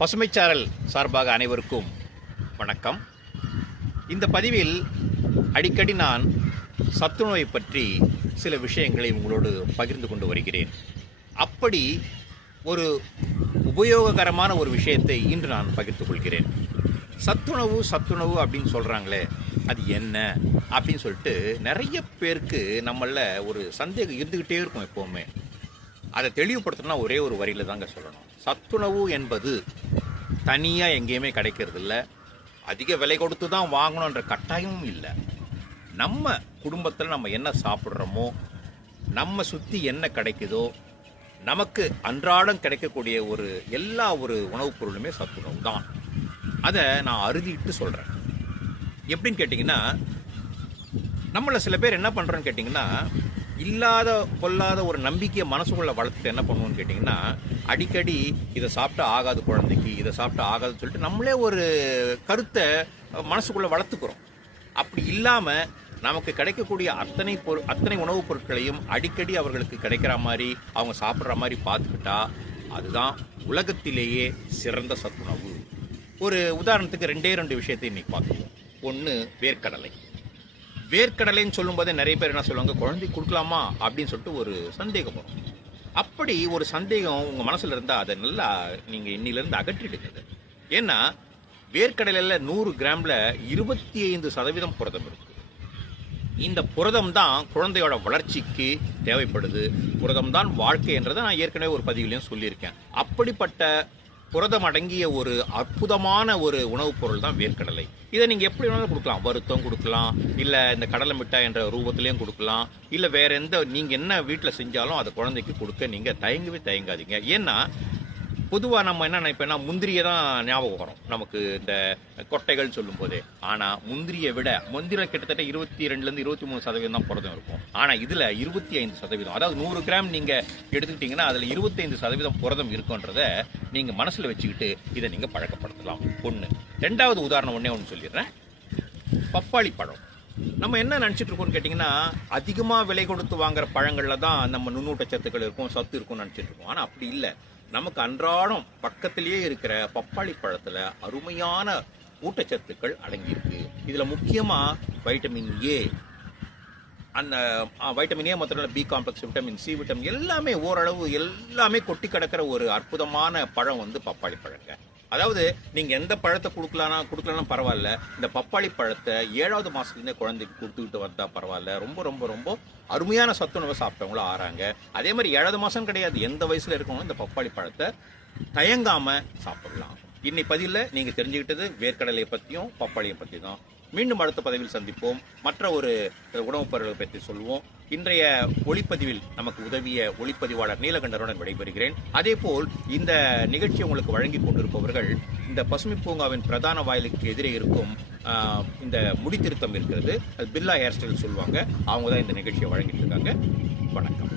பசுமைச்சாரல் சார்பாக அனைவருக்கும் வணக்கம். இந்த பதிவில் அடிக்கடி நான் சத்துணவை பற்றி சில விஷயங்களை உங்களோடு பகிர்ந்து கொண்டு வருகிறேன். அப்படி ஒரு உபயோககரமான ஒரு விஷயத்தை இன்று நான் பகிர்ந்து கொள்கிறேன். சத்துணவு அப்படின்னு சொல்கிறாங்களே, அது என்ன அப்படின்னு சொல்லிட்டு நிறைய பேருக்கு நம்மள ஒரு சந்தேகம் இருந்துக்கிட்டே இருக்கும். எப்போவுமே அதை தெளிவுபடுத்தணும்னா ஒரே ஒரு வரியில் தாங்க சொல்லணும். சத்துணவு என்பது தனியாக எங்கேயுமே கிடைக்கிறது இல்லை, அதிக விலை கொடுத்து தான் வாங்கணுன்ற கட்டாயமும் இல்லை. நம்ம குடும்பத்தில் நம்ம என்ன சாப்பிட்றோமோ, நம்ம சுற்றி என்ன கிடைக்குதோ, நமக்கு அன்றாடம் கிடைக்கக்கூடிய எல்லா உணவுப் பொருளுமே சத்துணவு தான். அதை நான் அறுதிட்டு சொல்கிறேன். எப்படின்னு கேட்டிங்கன்னா, நம்மளை சில பேர் என்ன பண்ணுறோன்னு கேட்டிங்கன்னா, இல்லாத பொல்லாத ஒரு நம்பிக்கையை மனசுக்குள்ளே வளர்த்துட்டு என்ன பண்ணுவோன்னு கேட்டிங்கன்னா, அடிக்கடி இதை சாப்பிட்டா ஆகாது குழந்தைக்கு, இதை சாப்பிட்டா ஆகாதுன்னு சொல்லிட்டு நம்மளே ஒரு கருத்தை மனசுக்குள்ளே வளர்த்துக்கிறோம். அப்படி இல்லாமல் நமக்கு கிடைக்கக்கூடிய அத்தனை உணவுப் பொருட்களையும் அடிக்கடி அவர்களுக்கு கிடைக்கிற மாதிரி, அவங்க சாப்பிட்ற மாதிரி பார்த்துக்கிட்டா அதுதான் உலகத்திலேயே சிறந்த சத்துணவு. ஒரு உதாரணத்துக்கு ரெண்டு விஷயத்தை இன்னைக்கு பார்த்துக்குவோம். ஒன்று, வேர்க்கடலை. வேர்க்கடலைன்னு சொல்லும்போதே நிறைய பேர் என்ன சொல்லுவாங்க, குழந்தைக்கு கொடுக்கலாமா அப்படின்னு சொல்லிட்டு ஒரு சந்தேகம் வரும். அப்படி ஒரு சந்தேகம் உங்கள் மனசில் இருந்தால் அதை நல்லா நீங்கள் இன்னிலேருந்து அகற்றிடுங்க. ஏன்னா வேர்க்கடலையில் 100 கிராமில் 25% புரதம் இருக்குது. இந்த புரதம் தான் குழந்தையோட வளர்ச்சிக்கு தேவைப்படுது. புரதம் தான் வாழ்க்கை என்றதை நான் ஏற்கனவே ஒரு பதிவிலையும் சொல்லியிருக்கேன். அப்படிப்பட்ட புரதம் அடங்கிய ஒரு அற்புதமான உணவுப் பொருள் தான் வேர்க்கடலை. இதை நீங்கள் எப்படி வேணாலும் கொடுக்கலாம். வருத்தம் கொடுக்கலாம், இல்லை இந்த கடலை மிட்டாய் என்ற ரூபத்திலையும் கொடுக்கலாம், இல்லை வேற எந்த நீங்கள் என்ன வீட்டில் செஞ்சாலும் அதை குழந்தைக்கு கொடுக்க நீங்கள் தயங்காதீங்க. ஏன்னா பொதுவாக நம்ம என்ன நினைப்பேன்னா, முந்திரியை தான் ஞாபகம் வரும் நமக்கு இந்த கொட்டைகள் சொல்லும் போதே. ஆனால் முந்திரியை விட கிட்டத்தட்ட 22லேருந்து 23% தான் புரதம் இருக்கும். ஆனால் இதில் 25%, அதாவது 100 கிராம் நீங்கள் எடுத்துக்கிட்டிங்கன்னா அதில் 25% புரதம் இருக்குன்றதை நீங்கள் மனசில் வச்சுக்கிட்டு இதை நீங்கள் பழக்கப்படுத்தலாம். ஒன்று. ரெண்டாவது உதாரணம் ஒன்று சொல்லிடுறேன். பப்பாளி பழம். நம்ம என்ன நினச்சிட்டு இருக்கோம்னு கேட்டிங்கன்னா, அதிகமாக விலை கொடுத்து வாங்குற பழங்களில் தான் நம்ம நுண்ணூட்டச்சத்துக்கள் இருக்கும், சத்து இருக்கும்னு நினச்சிட்டு இருக்கோம். ஆனால் அப்படி இல்லை. நமக்கு அன்றாடம் பக்கத்திலேயே இருக்கிற பப்பாளி பழத்தில் அருமையான ஊட்டச்சத்துக்கள் அடங்கியிருக்கு. இதில் முக்கியமாக வைட்டமின் ஏ, அந்த வைட்டமின் ஏ மாத்திரம் B complex, vitamin C, vitamin எல்லாமே ஓரளவு எல்லாமே கொட்டி கிடக்கிற ஒரு அற்புதமான பழம் பப்பாளி பழங்க. அதாவது நீங்கள் எந்த பழத்தை கொடுக்கலன்னா பரவாயில்ல, இந்த பப்பாளி பழத்தை 7வது மாதத்துலேருந்தே குழந்தைக்கு கொடுத்துக்கிட்டு வந்தால் பரவாயில்ல. ரொம்ப ரொம்ப ரொம்ப அருமையான சத்துணவை சாப்பிட்டவங்களும் ஆறாங்க. அதே மாதிரி 7வது மாதம் கிடையாது, எந்த வயசில் இருக்கவங்களும் இந்த பப்பாளி பழத்தை தயங்காமல் சாப்பிடலாம். இன்னைக்கு பதிவில் நீங்கள் தெரிஞ்சுக்கிட்டது வேர்க்கடலையை பற்றியும் பப்பாளியை பற்றி தான். மீண்டும் அடுத்த பதிவில் சந்திப்போம். மற்ற உணவுப் பொருட்களை பற்றி சொல்லுவோம். இன்றைய ஒளிப்பதிவில் நமக்கு உதவிய ஒளிப்பதிவாளர் நீலகண்டருடன் விடைபெறுகிறேன். அதேபோல் இந்த நிகழ்ச்சி உங்களுக்கு வழங்கி கொண்டிருப்பவர்கள் இந்த பசுமை பூங்காவின் பிரதான வாயிலுக்கு எதிரே இருக்கும் இந்த முடித்திருத்தம் இருக்கிறது, அது பில்லா ஹேர் ஸ்டைல் சொல்லுவாங்க. அவங்க தான் இந்த நிகழ்ச்சியை வழங்கிட்டு இருக்காங்க. வணக்கம்.